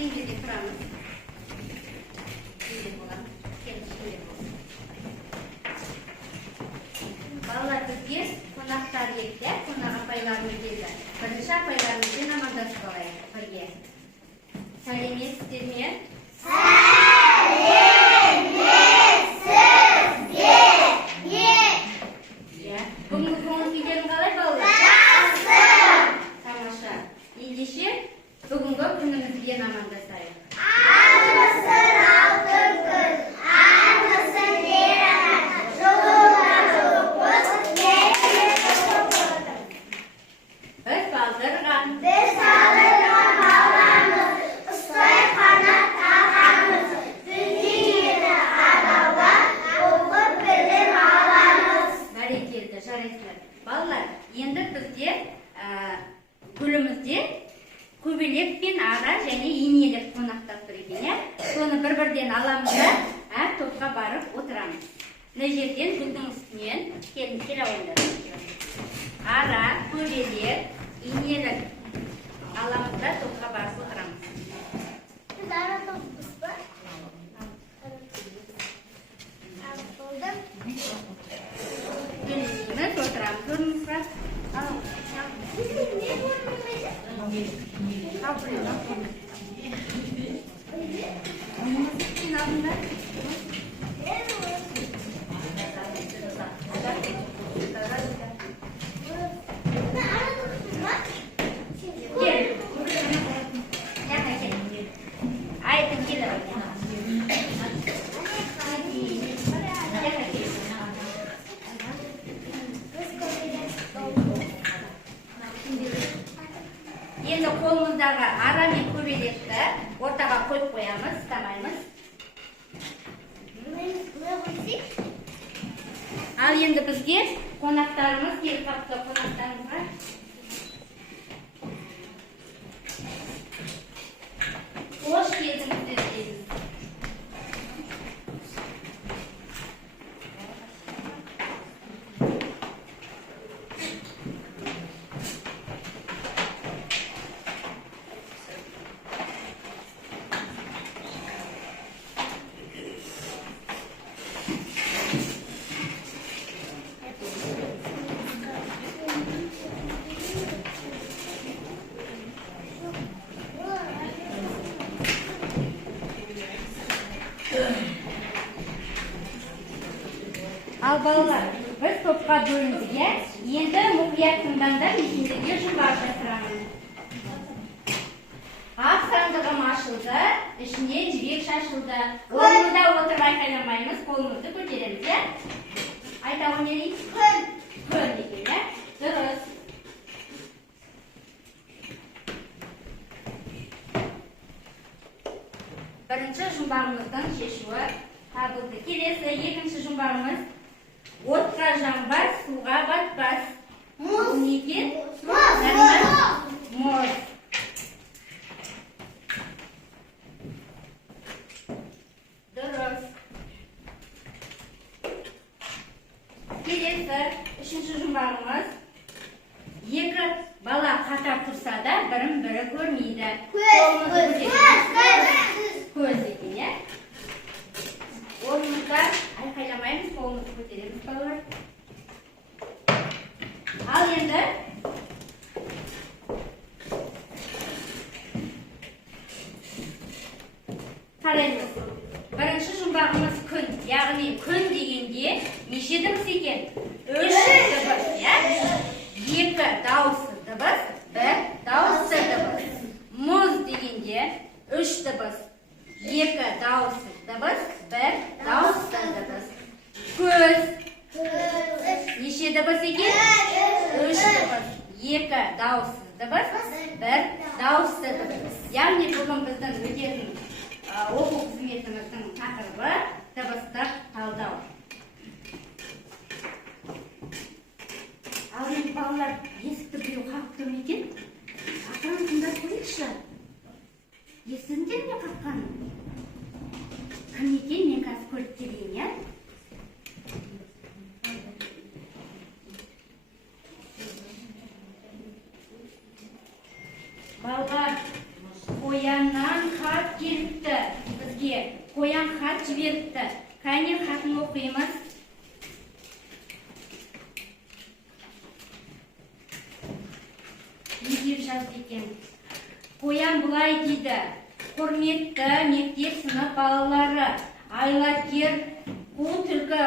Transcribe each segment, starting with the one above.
Dengede turamız. Şöyle bulalım. Şöyle bulalım. Балалар бізге қонақтар келді, қонақ апайларымыз келді. Бірінші апайларымызбен амандасып алайық бірге. Сәлеметсіздер ме? Сәлеметсіздер. Бүгінгі көңіл күйлерің қалай балалар? Жақсы. Тамаша. Ендеше бүгінгі күнімізбен амандасайық. Аңдысын алтын күн, аңдысын ер ана, жылына жылы Біз балдырған баламыз, ұстай қанат ағамыз, дүниені адауға оқып білім аламыз. бәрекелді, жарайсыздар. Балалар, енді бізде гүлімізде көбелек пен ара және инелік қонақтар тұр екен, соны бір-бірден аламыз да әр топқа барып отырамыз. Мына жерден гүлдің үстінен келіңіздер ауылдар. Ара, көбелек, инелік аламыз да топқа барып отырамыз. Біз ара топпыз ба? Гүліміз отырамыз, көріңіз ба? Енді қолымыздағы ара мен көбелекті ортаға қойып қоямыз, ұстамаймыз. Ал енді бізге қонақтарымыз келіп қапты, қонақтарымызға. Қош келдіңіздер дейміз. Ал балалар, біз топқа бөліндік, енді мұқият тыңдаңдар, есіңдерге жұмбақ жасырамын. Ақ сандығым ашылды, ішінен жібек шашылды. Орнымызда отырып айқайламаймыз, қолымызды көтереміз, Айта өнерейіз? Күн. Күн екен, Дұрыс. Бірінші жұмбағымыздың шешуі табылды. Келесі, екінші жұмбағымыз. Отқа жанбас, суға батпас. Мұз. Неге? Мұз. Дұрыс. Келесі, үшінші жұмбағымыз. Екі бала қатар тұрса да, бірін-бірі көрмейді. Көз екен, Орнымызда айқайламаймыз, қолымызды көтереміз, балалар. Ал енді қараймыз. Бірінші жұмбағымыз күн. Яғни күн дегенде неше дыбыс екен? 3 дыбыс, Екі дауысты дыбыс, бір дауысты дыбыс. Мұз дегенде 3 дыбыс. Екі дауысты дыбыс, бір дауысты дыбыс. Көз. Неше дыбыс екен? 3 дыбыс. Екі дауысты дыбыс, бір дауысты дыбыс. Яғни бүгін біздің өтетін оқу қызметіміздің тақырыбы дыбыстық талдау. Ал енді балалар есікті біреу қағып тұр ма екен? Ақырын тыңдап көрейікші. Естідіңдер ме қаққанын? Кім екен, мен қазір көріп келейін, Балалар, қояннан қоян хат жіберіпті. Кәне хатын оқимыз. Не деп жазды екен? Қоян бұлай дейді: құрметті мектеп сынып балалары, айлакер қу түлкі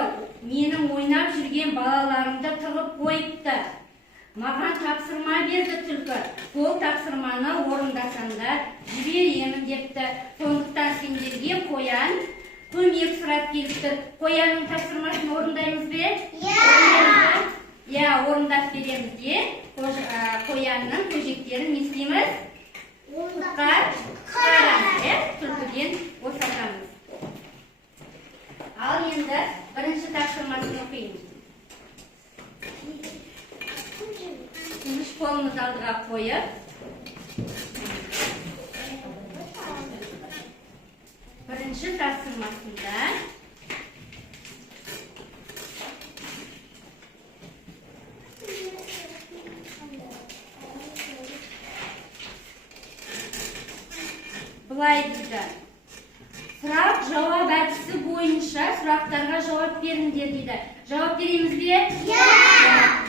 менің ойнап жүрген балаларымды тығып қойыпты. Маған тапсырма берді түлкі. Сол тапсырманы орындасаңдар жіберемін депті. Сондықтан сендерге қоян көмек сұрап келіпті. Қоянның тапсырмасын орындаймыз бе? Иә, орындап береміз де. Қоянның көжектерін не істейміз? Қарамыз, түлкіден босатамыз. Ал енді бірінші тапсырмасын оқимыз. Үш қолымыз алдыға қойып, бірінші тапсырмасында былай дейді: сұрақ жауап әдісі бойынша сұрақтарға жауап беріңдер дейді. Жауап береміз бе?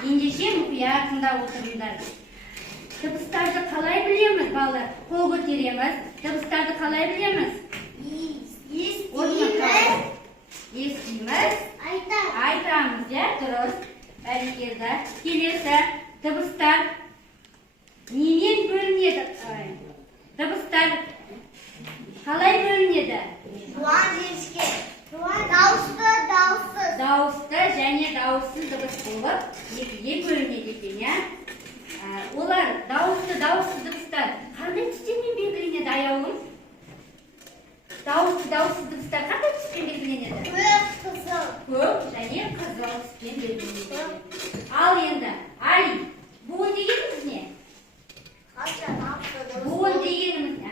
Ендеше мұқият тыңдап отырыңдар. Дыбыстарды қалай білеміз, балалар? Қол көтереміз. Дыбыстарды қалай білеміз? Естиміз. Айтамыз, дұрыс. Бәрекелді. Келесі дыбыстар немен бөлінеді? Дыбыстар қалай бөлінеді? Дауысты және дауыссыз дыбыс болып екіге бөлінеді екен. Олар дауысты дыбыстар қандай түстермен белгіленеді, аяулым? Дауысты дыбыстар қандай түспен белгіленеді? Көк және қызыл түспен белгіленеді. Ал енді Али, буын дегеніміз не? Буын дегеніміз не?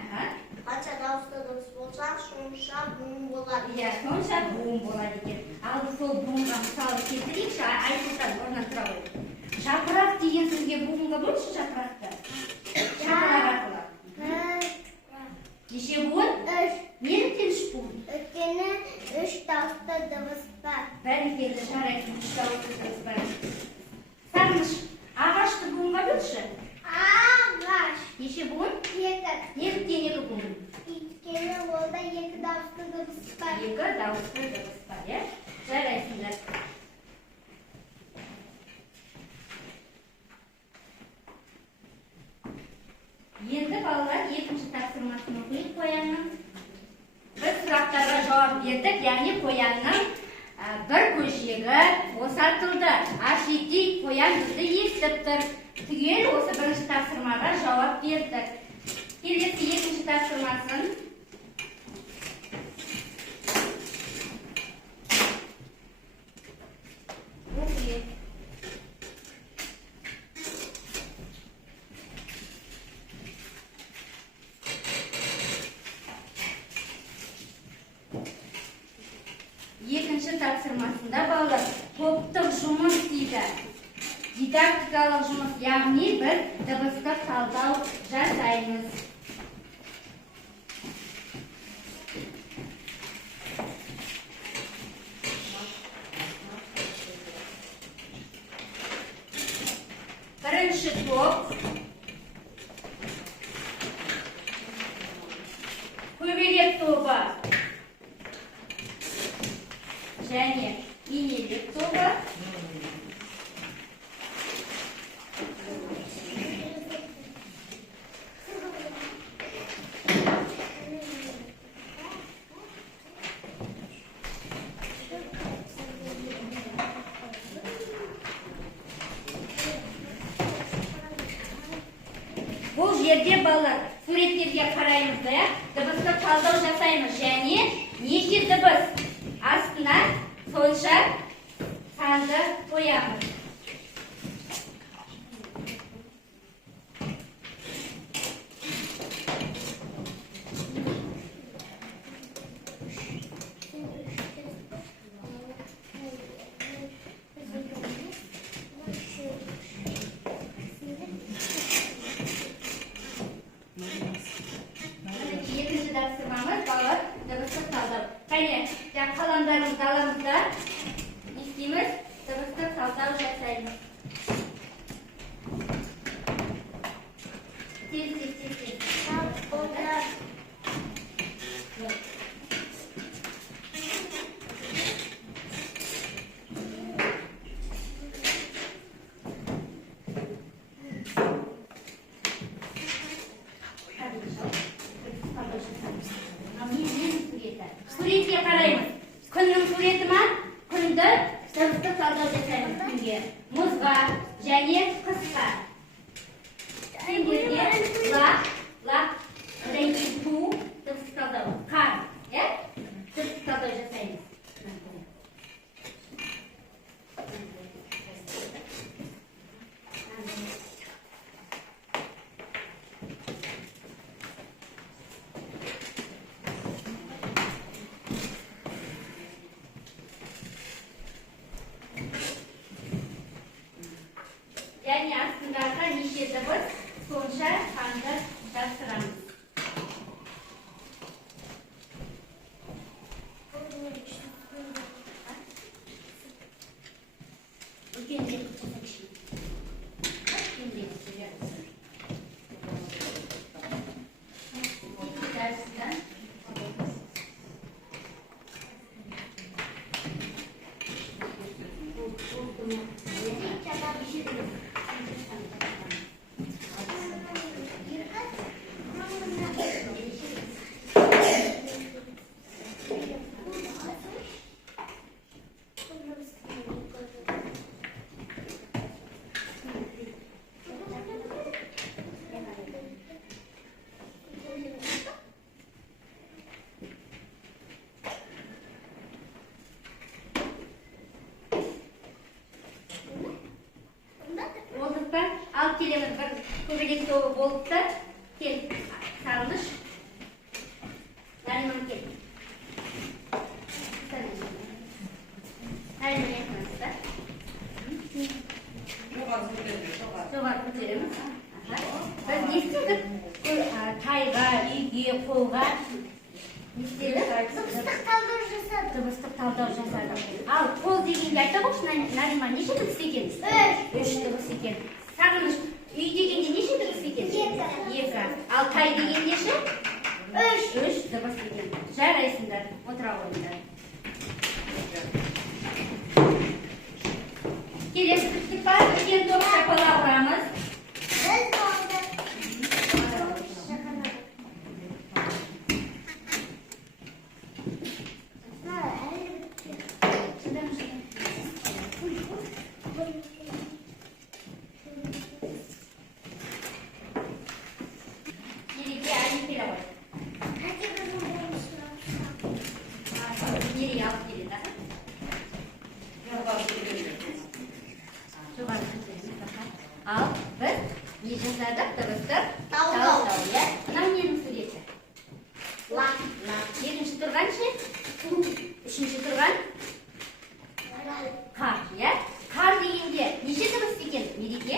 Қанша дауысты дыбыс болса, сонша буын болады. Иә, сонша буын болады екен. Ал сол буынға мысалы келтірейікші, айтылған орнынан тұра қойып. Жапырақ деген сөзге буынға бөлші жапырақты. Жапырақ арқылы. Неше буын? Неліктен 3 буын? Өйткені 3 дауысты дыбыс бар. Бәрекелді, жарайды, 3 дауысты дыбыс бар. Сағыныш, ағашты буынға бөлші. Ағаш. Неше буын? 2. Неліктен 2 буын? Өйткені олда 2 дауысты дыбыс бар. 2 дауысты дыбыс бар, жарайсыңдар. Енді балалар екінші тапсырмасын оқиық қоянның. Біз сұрақтарға жауап бердік, яғни қоянның бір көжегі босатылды. Ашекей қоян бізді естіп тұр. Түгел осы бірінші тапсырмаға жауап бердік. Келесі екінші тапсырмасын. Оқиық. Екінші тапсырмасында балалар топтық жұмыс дейді. Дидактикалық жұмыс, яғни бір дыбыстық талдау жасаймыз. Бірінші топ көбелек тобы және инелік тобы. Бұл жерде балалар суреттерге қараймыз да, дыбысты талдау жасаймыз және неше дыбыс астына сонша санды қоямыз. Екінші тапсырмамыз балалар дыбыстық талдау. не істейміз? Дыбыстық талдау жасаймыз. Тез. Суретке қараймыз. Күннің суреті ма? Күнді дыбыстық талдау жасаймыз күнге. Мұзға және қысқа. Күндерге лақ, одан кейін ту, дыбыстық талдау. Қар, дыбыстық талдау жасаймыз. Және астындағы неше дыбыс сонша санды жапсырамыз. Алып келеміз бір көбелек тобы болыпты. Кел, сарылыш. Нариман кел. Нариман екінізді. Жоғары көтереміз. Біз не істедік? Тайға, үйге, қолға не істедік? Дыбыстық талдау жасадық. Ал қол дегенде айта қойшы, Нариман, неше дыбыс екен? 3 дыбыс екен. Сағыныш, үй дегенде неше дыбыс екен? 2. Ал тай дегенде ше? 3 дыбыс екен. Жарайсыңдар, отыра қойыңдар. Келесі түптік бар, үлкен топ шапалақ ұрамыз. Ал біз не жасадық? Дыбыстық талдау. Мынау ненің суреті? Лақ. Екінші тұрған ше? Үшінші тұрған? Қар. Қар дегенде неше дыбыс екен? Мереке?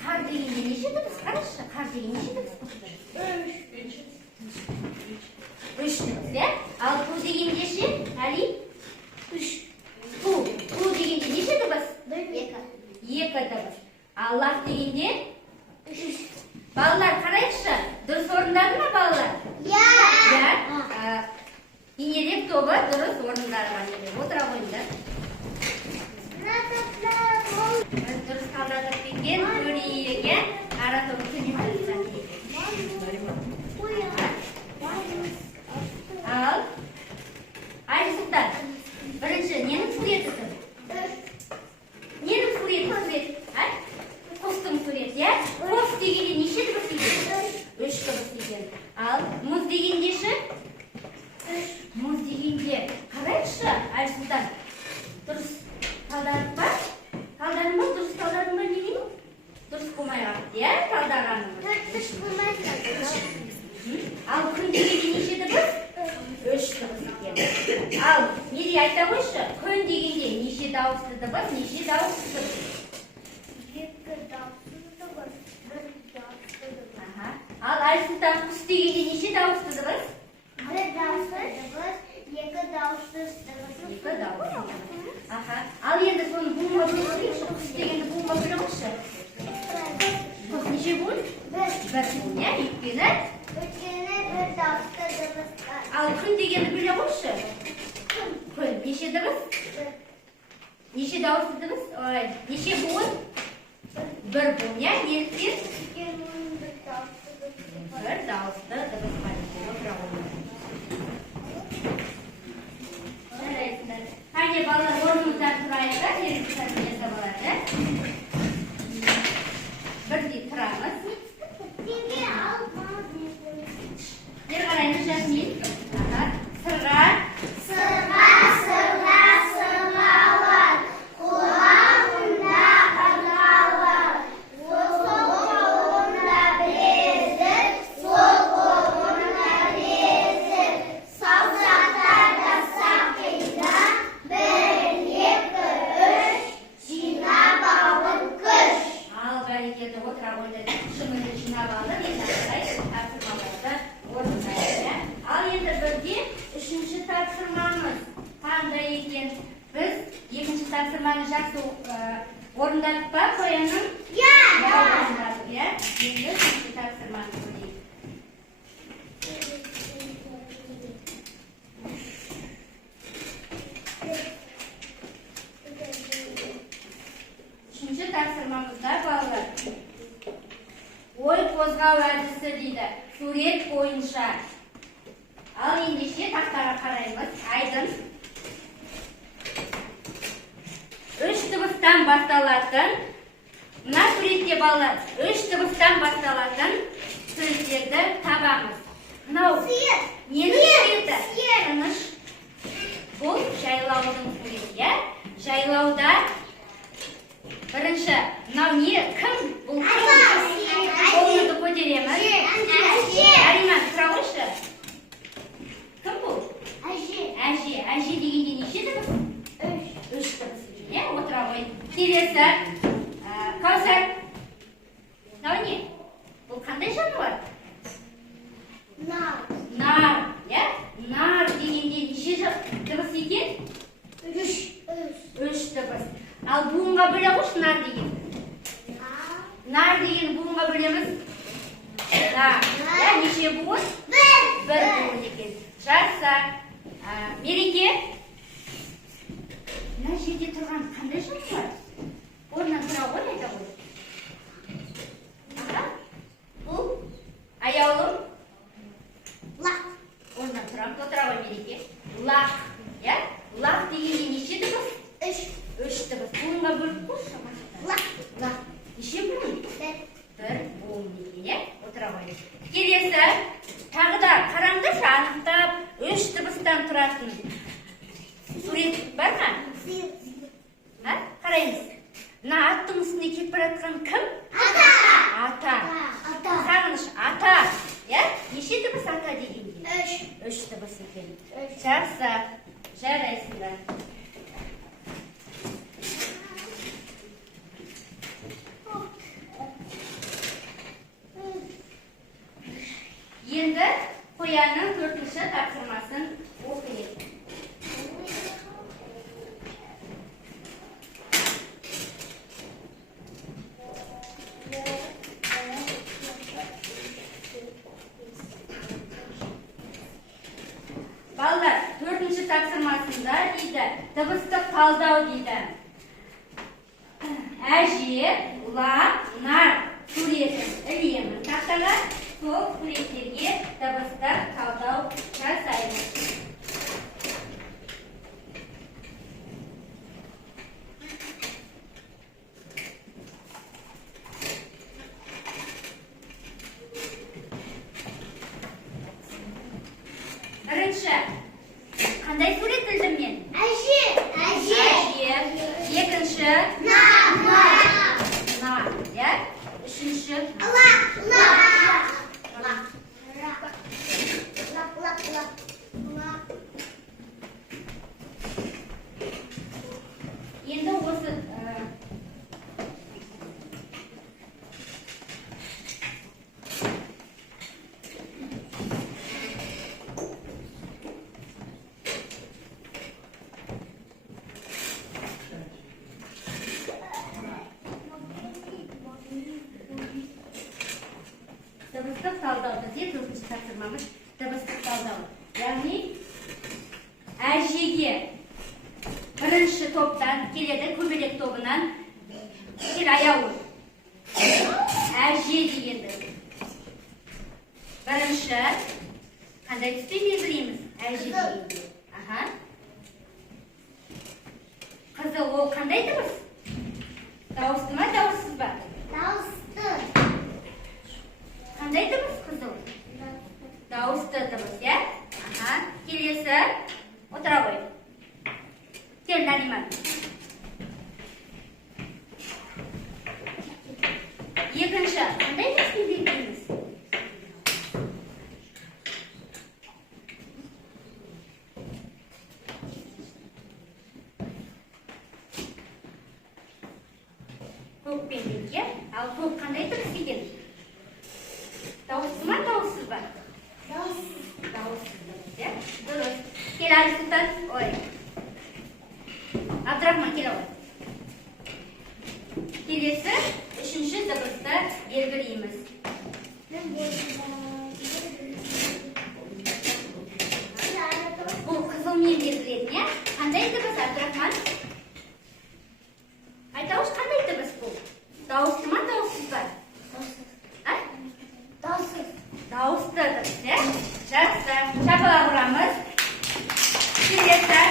Қар дегенде неше дыбыс? Қарашы, қар деген неше дыбыс? 3 дыбыс. Ал ту дегенде ше? Әли? 3. Ту дегенде неше дыбыс? 2 дыбыс. Ал лақ дегенде? 3. Балалар қарайықшы, дұрыс орындады ма балалар? Инелеп тобы дұрыс орындады. Отыра қойыңдар. Біз дұрыс қалдадық деген көреге ара тобы көмек. Ал Айсұлтан, бірінші ненің суретісің? Ненің суреті? Қостың суреті, қос дегенде неше дыбыс екен? 3 дыбыс екен. Ал мұз дегенде ше? Мұз дегенде қарайықшы, Айсұлтан, дұрыс талдадық па? Талдадың ба? Дұрыс талдадың ба? Не деймін? Дұрыс болмай қалды, талдағанымыз. Дұрыс болмайды. Ал күн дегенде неше дыбыс? 3 дыбыс екен. Ал неде айта қойшы, күн дегенде неше дауысты дыбыс, неше дауысты дыбыс? 2 дауысты дыбыс, 1 дауысты дыбыс. Ал Айсұлтан, құс дегенде неше дауысты дыбыс? 1 дауысты дыбыс, 2 дауысты Екі дауыс. Аха. Ал енді соны буынға бөлейікші. Құс дегенді буынға бөлемізші. Құс неше буын? Бір буын, иә? Өйткені бір дауысты дыбыс бар. ал күн дегенді бөле қойшы. Күн неше дыбыс? Неше дауысты дыбыс? Ой, неше буын? Бір буын, иә? Неліктен? Бір дауысты дыбыс бар екен. Отыра қойыңыз. Жарайсыздар. Қане балалар орнымыздан тұрайық та, терезесін жасап алады. Бірдей тұрамыз. Бері қарайыңыз Жасмин. Сырға. Сырға сырғалар, құлағында ырғалар. Сол қолында білезік, сол қолында білезік. Саусақтарда сақина, бір, екі, үш, жинап алып күш. Ал бәрекелді отыра қойды. Шыңызды жинап алды. Енді қарай тапсырмаларды орындайды. Ал енді бірде үшінші тапсырмамыз қандай екен? Біз екінші тапсырманы жақсы орындадық па қоянның? Иә! Орындадық, иә? Енді үшінші тапсырманы көрейік. Үшінші тапсырмамызда балалар ой қозғау әдісі дейді. Сурет бойынша. Ал ендеше тақтаға қараймыз. Айдын. Үш дыбыстан басталатын. Мына суретте балалар үш дыбыстан басталатын сөздерді табамыз. Мынау ненің суреті? Тыныш. Бұл жайлаудың суреті. Жайлауда бірінші, мынау не? Кім? Бұл кім? Қолыңызды көтереміз. Ариман, тұра қойшы. Кім бұл? Әже. Әже. Әже дегенде неше дыбыс? Үш дыбыс. Отыра қой. Келесі. Каусар. Мынау не? Бұл қандай жануар? Нар. Нар. Нар дегенде неше дыбыс екен? Үш дыбыс. Ал буынға бөле қойшы нар деген. Нар деген буынға бөлеміз. Неше буын? Бір буын екен. Жақсы. Мереке. Мына жерде тұрған қандай жануар? Орнынан тұра ғой, айта ғой. Бұл аяулым. Лақ. Орнынан тұрамыз, отыра ғой Мереке. Лақ. Лақ дегенде неше дыбыс? Үш дыбыс. Буынға бөліп қойшы. Лақ. Неше буын? Бір буын екен, отыра ғой. Келесі. Тағы да қараңдаршы, анықтап үш дыбыстан тұратын сурет бар ма? Қараймыз. Мына аттың үстіне кетіп бара жатқан кім? Ата. Сағыныш, ата. Неше дыбыс ата дегенде? Үш дыбыс екен. Жақсы. Жарайсыңдар. Енді қоянның төртінші тапсырмасын оқиық. Балалар, төртінші тапсырмасында дейді, дыбыстық талдау дейді. Әже, ла, нар суретін ілеміз тақтаға, сол суреттерге дыбыстық талдау жасаймыз. Бірінші, қандай сурет ілдім мен? Әже. Екінші, нар. Үшінші, енді осы тапсырмамыз дыбыстық талдау. Яғни әжеге бірінші топтан келеді, көбелек тобынан кел аяуы. Әже дегенді. Бірінші қандай түспен белгілейміз? Әже дегенде. Қызыл ол қандай дыбыс? Дауысты ма, дауыссыз ба? Дауысты. Қандай дыбыс қызыл? Дауысты дыбыс, я? Келесі. Отыра қой. Кел, Нариман. Екінші. Қандай дыбыспен белгілейміз? Көкпен белгі. Ал көк қандай дыбыс екен? Дауысты ма, дауыссыз ба? Дауысты. Дауыссыз дыбыс, я? Дұрыс. Кел, Арсултан. Ой. Абдрахман, кел ой. Келесі, үшінші дыбысты белгілейміз. Бұл қызылмен белгілетін, я? Қандай дыбыс, Абдрахман? Айтауыш, қандай дыбыс бұл? Дауысты ма, дауыссыз ба? Дауысты. Дауысты дыбыс, я? Жақсы. Шапалақ ұрамыз. Келесі.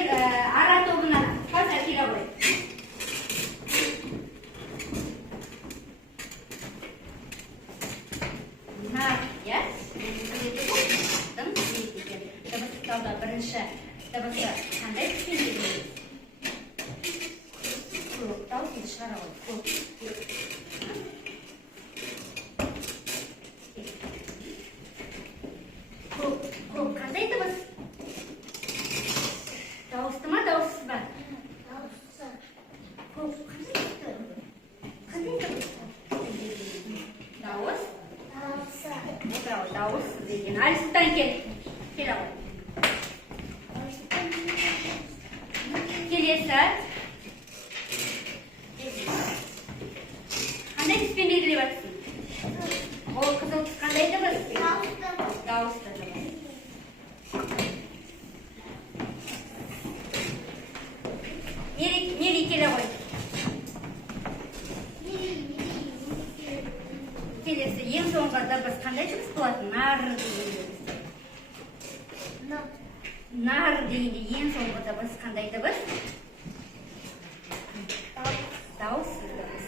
Ара тобына қазір келе ғой. Я? Дыбыстық талда бірінші дыбысы қандай түспен белгілейміз? Көк, дауысын шығара ғой. Көк қандай дыбыс? Дауысты ма, дауыссыз ба? Дауысты. Көк қандай дыбыс? Дауыс? Дауысты. Отыра ғой, дауыссыз деген. Арсултан кел. Келе ғой. Келесі. Қандай түспен белгілеп жатсың? Ол қызыл түс қандай дыбыс? Дауысты дыбыс. Мери келе ғой. Келесі ең соңғы дыбыс қандай дыбыс болады? Нар дегенде. Нар дегенде ең соңғы дыбыс қандай дыбыс? Дауыссыз дыбыс.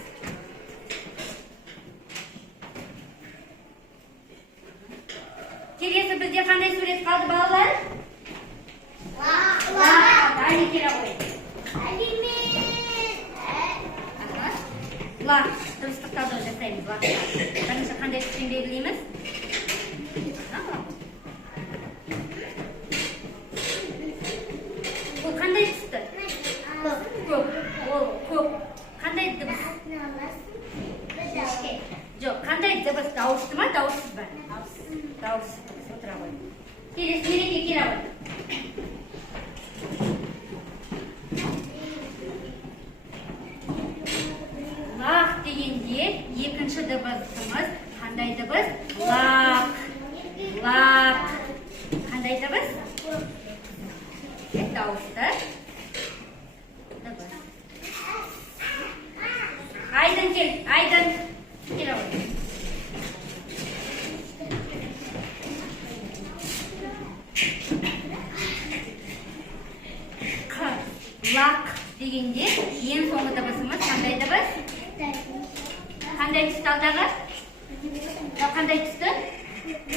Келесі бізде қандай сурет қалды, балалар? Дәне келе ғой. Лақ. Дыбыстық талдау жасаймыз. Бірінші қандай түспен белгілейміз? Ол қандай түсті? Көк. Ол көк. Қандай дыбыс? Жоқ, қандай дыбыс? Дауысты ма, дауыссыз ба? Дауыссыз дыбыс. Отыра ғой. Келесі мереке келе ғой. Лақ дегенде екінші дыбысымыз қандай дыбыс? Лақ. Лақ. Қандай дыбыс? Дауысты дыбыс. Айдын кел, Айдын. Келе ғой. Лақ дегенде ең соңғы дыбысымыз қандай дыбыс? Қандай түсті алдағы? Қандай түсті?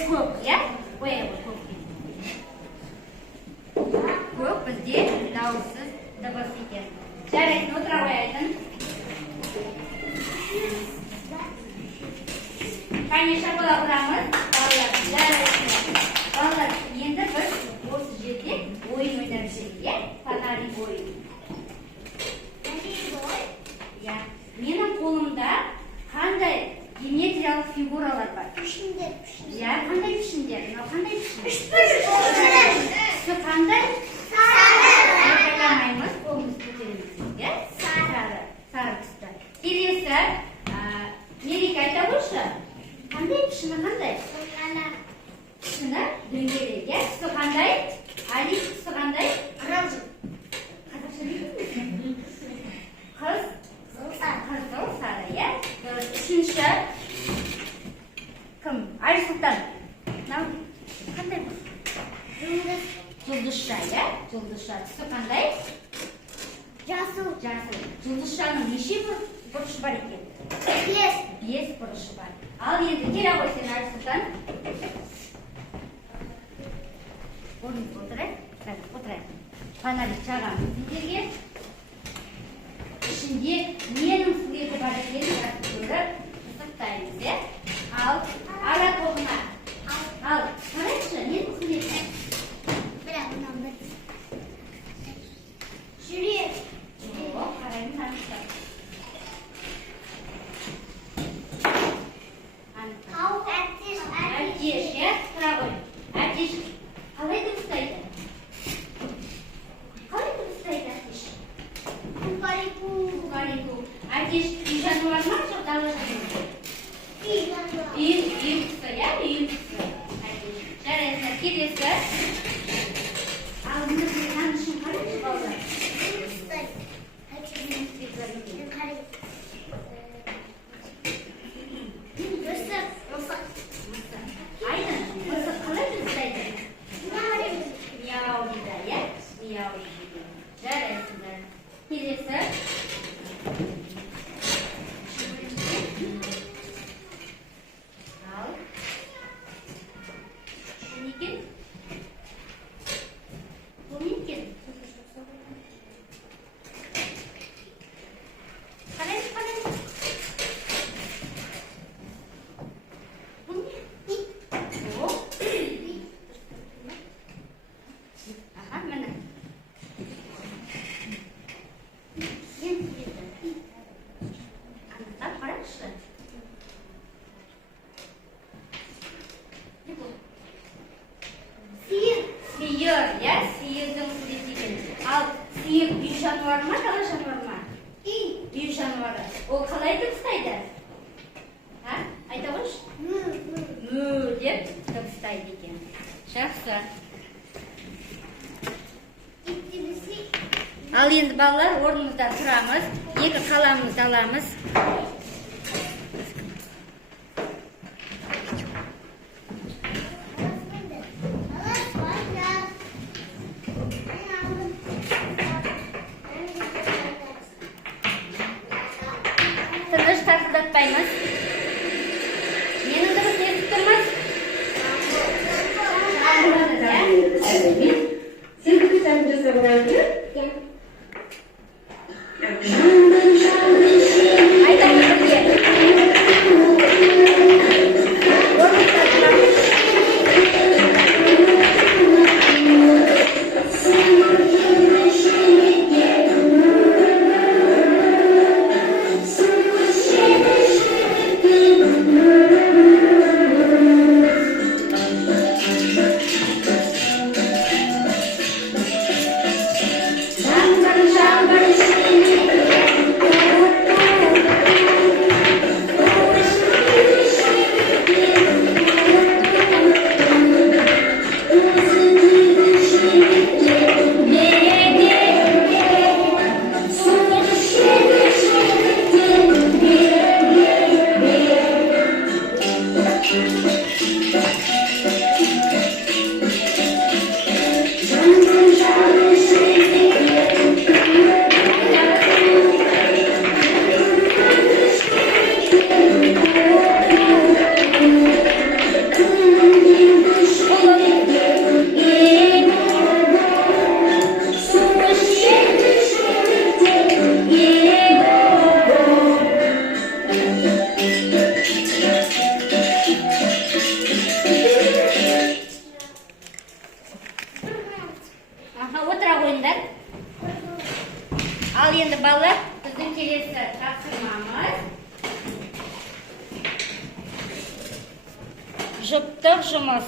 Көк, я? Ой, көк. Көк бізде дауыссыз дыбыс екен. Жарайды, отыра қояйын. Қане шапалақ ұрамыз. Балалар, енді біз осы жерде ойын ойнап жүрейік, фонарик ойын. Менің қолымда қандай геометриялық фигуралар бар? Пішіндер. Қандай пішіндер? Қандай пішіндер? Үш Түсі қандай? Қайламаймыз, қолымыз көтереміз. Сары түсті. Келесі, Мереке айта қойшы. Қандай пішіні қандай? дөңгелек, иә? Түсі қандай? Алис түсі қандай? Оранжевый. Қазақша не дейсің? Қызыл сары, иә? Үшінші кім? Айсұлтан. Мынау қандай бұл? Жұлдызша, иә? Жұлдызша. Түсі қандай? Жасыл. Жасыл. Жұлдызшаның неше бұрышы бар екен? 5 бұрышы бар. Ал енді келе ғой сен Айсұлтан. Орныңызға отырайық. Отырайық. Фонарик жағамыз сіздерге. Ішінде ненің суреті бар екенін жақсы көріп пысықтаймыз, иә? Ал ара тобына. Ал қарайықшы, ненің суреті? Жүрек. Жоқ, қараймын анықтап. Әтеш, иә? Тұра ғой. Әтеш қалай дыбыстайды? Қалай дыбыстайды әтеш? Кукареку. Әтеш үй жануар ма, жоқ дала жануар? Үйін құсы, иә? Үйін құсы. Жарайсыздар, келесі. Ал мына танышын қарайшы балалар. Aynen. Мысық қалай дыбыстайды? Мяу дейді, иә? Мяу дейді. Жарайсыздар. Келесі. Ал. Бұл не екен? Бұл не екен? Қарайсыз. Бұл не? Аха, міне. Анықтап қарайықшы. Не бұл? Сиыр, иә? Сиырдың суреті екен. Ал сиыр үй жануары ма, дала жануары ма? Үй жануары. Ол қалай дыбыстайды? Айта қойшы. Мө деп дыбыстайды екен. Жақсы. Ал енді балалар, орнымызда тұрамыз. 2 қаламымызды аламыз. Тыныш тарқылдатпаймыз. Менің дыбыс естіп тұрмыз? Сен күтіп жасап алайын? Айтамын бірге. Орнымызда тұрамыз. Ал енді балалар, біздің келесі тапсырмамыз жұптық жұмыс.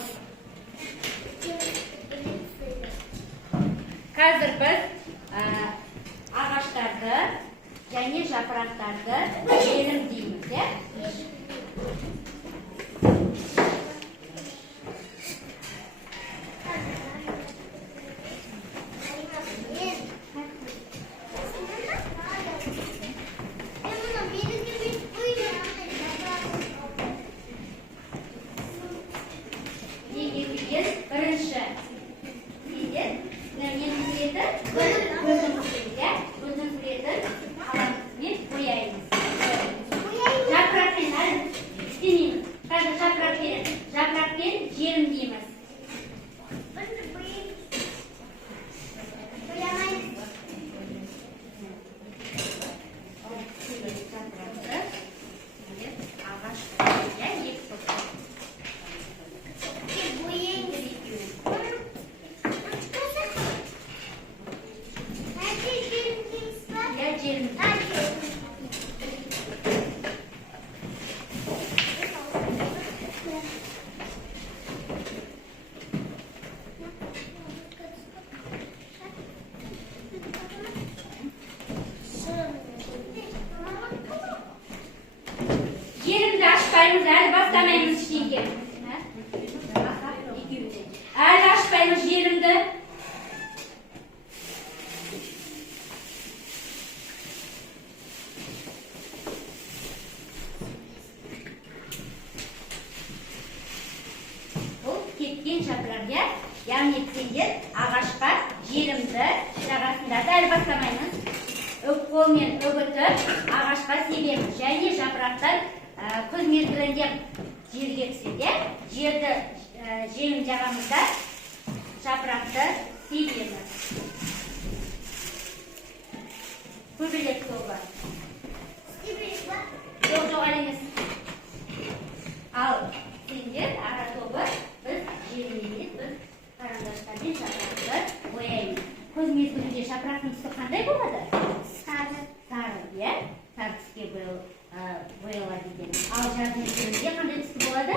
Қазір біз ағаштарды және жапырақтарды желімдейміз, иә? 1 Екіден бірінші. Сендер менің суретін көздің суретін қаламызбен бояймыз. Жапырақпен істемейміз. Қазір жапырақпен желімдейміз. Yerimde aşklarımız el bastamayımız işinge. El aşklarımız yerimde. Bu ketken şaplarga, yani sendер ағашқа жерімді жағасында да el bastamayımız. Қолмен үгітіп ағашқа себеміз. Және жапырақтар күз мезгілінде жерге түседі. Жерді желім жағамызда жапырақты себеміз. Көбелек тобы. Жоқ емес. Ал сендер ара тобы біз желімдейміз. Біз қарандаштармен жапырақты бояймыз. Күз мезгілінде жапырақтың түсі қандай болады? Сары, иә? Сары түске боялады екен. Ал жаз мезгілінде қандай түсті болады?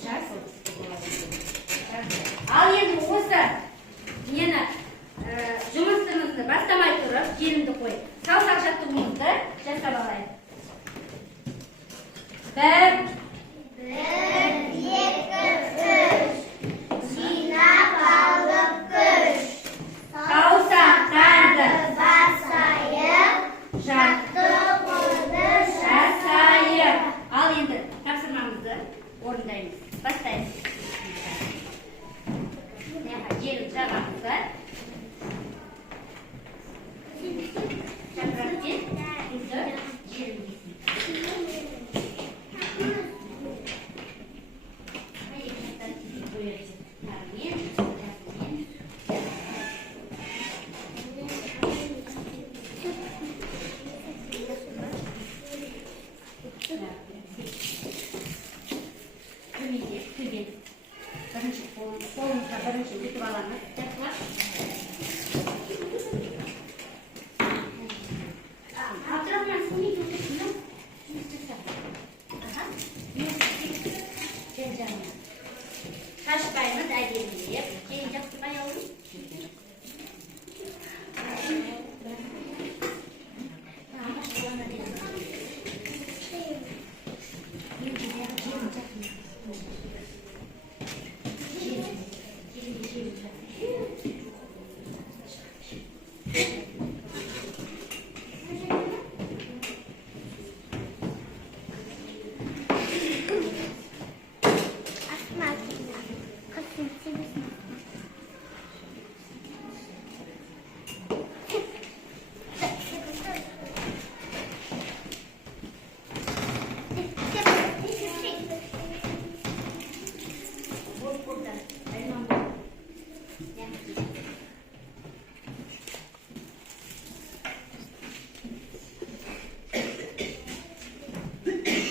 Жасыл түсті болады екен. Ал енді осы нені жұмысымызды бастамай тұрып, желімді қойып, саусақ жаттығуымызды жасап алайық. 1, 2, 3. Жинап алып күш. Саусақтарды басайып, жаттығуды жасайық. Ал енді тапсырмамызды орындаймыз. Бастаймыз. Желім жағамызға жапырақпен күзді желімдейсің. Қолымызға бірінші өтіп аламыз. Жақсылап. Абдырахман, сен не көрсетсің? Шашпаймыз, әдемілеп. Кейін жақсы баяулы.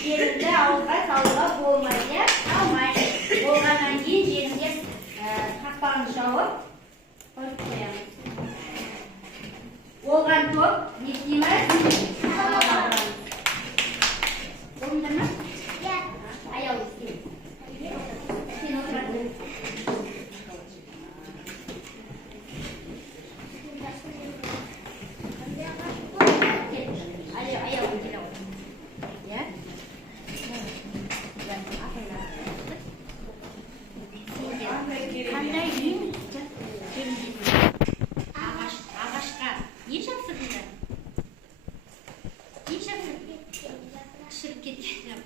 Жерімді ауылға салуға болмайды, алмайды. Болғаннан кейін жерімде қақпағын жауып қойып қоямыз. Болған топ не істейміз? Болыңдар ма? Аяулы істейміз. Сен отыратын. Аяулы келе отыр. Қандай үй? Ағашқа не жапсырдыңдар? Не жапсырдыңдар? Шіріп кеткен.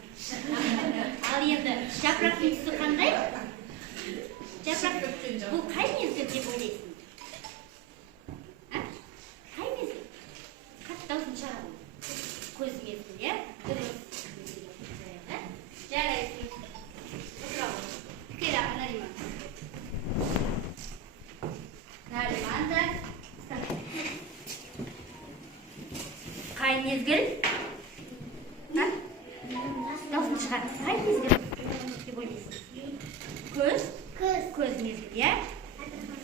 мезгіл? Даусын шығар. Қай мезгіл деп ойлайсыз? Көз? Көз мезгіл, иә?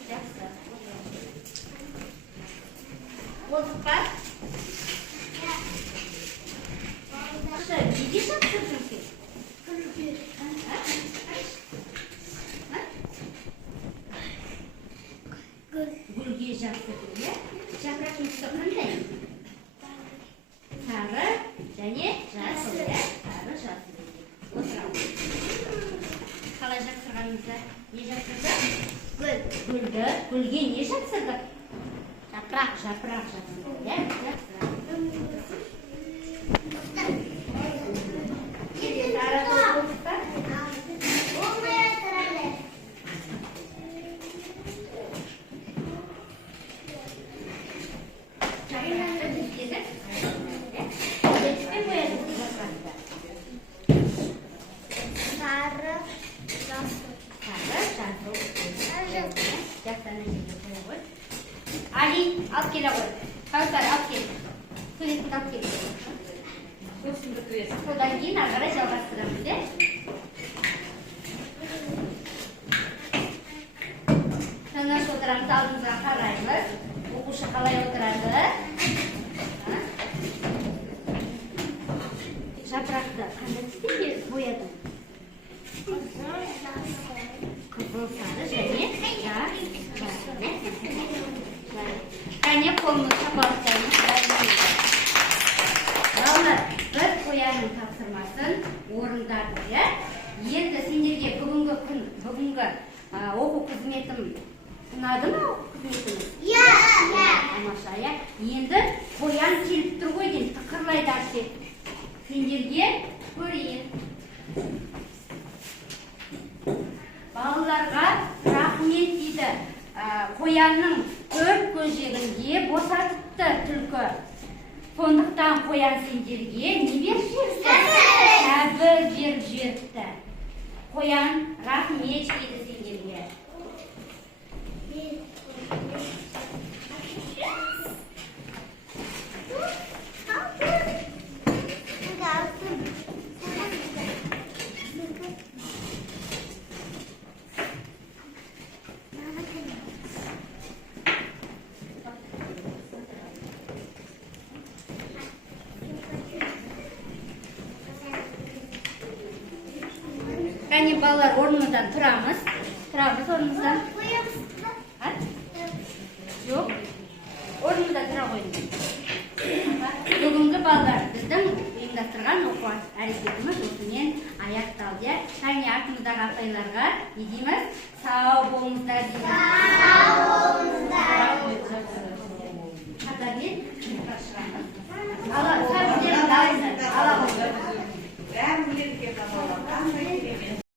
Жақсы. Оздық па? Неге жақсы жүрсің? Гүлге жақсы жүрсе, жапырақтың түсі қандай? Сары және жасыл, иә? Сары, жасыл. Отырамыз. Қалай жақсырғанымызды? Не жақсырды? Гүлді. Гүлге не жақсырды? Жапырақ жақсырды, иә? Жақсырақ. Келесі арада болдық па? Али, алып келе ғой. Кәусар, алып кел. Суретіңді алып кел. Содан кейін ары қарай жалғастырамыз, иә? Тыныш отырамыз, алдымызға қараймыз. Оқушы қалай отырады? Жапырақты қандай түстерге боядың? Қызыл, сары және жасыл. Және қолымызды шапалақтаймыз. Балалар, біз қоянның тапсырмасын орындадық, иә? Енді сендерге бүгінгі оқу қызметім ұнады ма оқу қызметіміз? Иә! Тамаша, иә? Енді қоян келіп тұр ғой дейін, тықырлайды арсет. Сендерге көрейін. Балаларға рахмет дейді. Қоянның 4 көжегінде босатыпты түлкі. Сондықтан қоян сендерге не беріп жіберді? Сәбі беріп жіберді. Қоян рахмет дейді сендерге. Кәне балалар, орнымыздан тұрамыз. Тұрамыз орнымыздан. Жоқ. Орнымыздан тұра қойыңыз. Бүгінгі балалар біздің ұйымдастырған оқу әрекетіміз осымен аяқталды. Кәне артымыздағы апайларға не дейміз? Сау болыңыздар дейміз.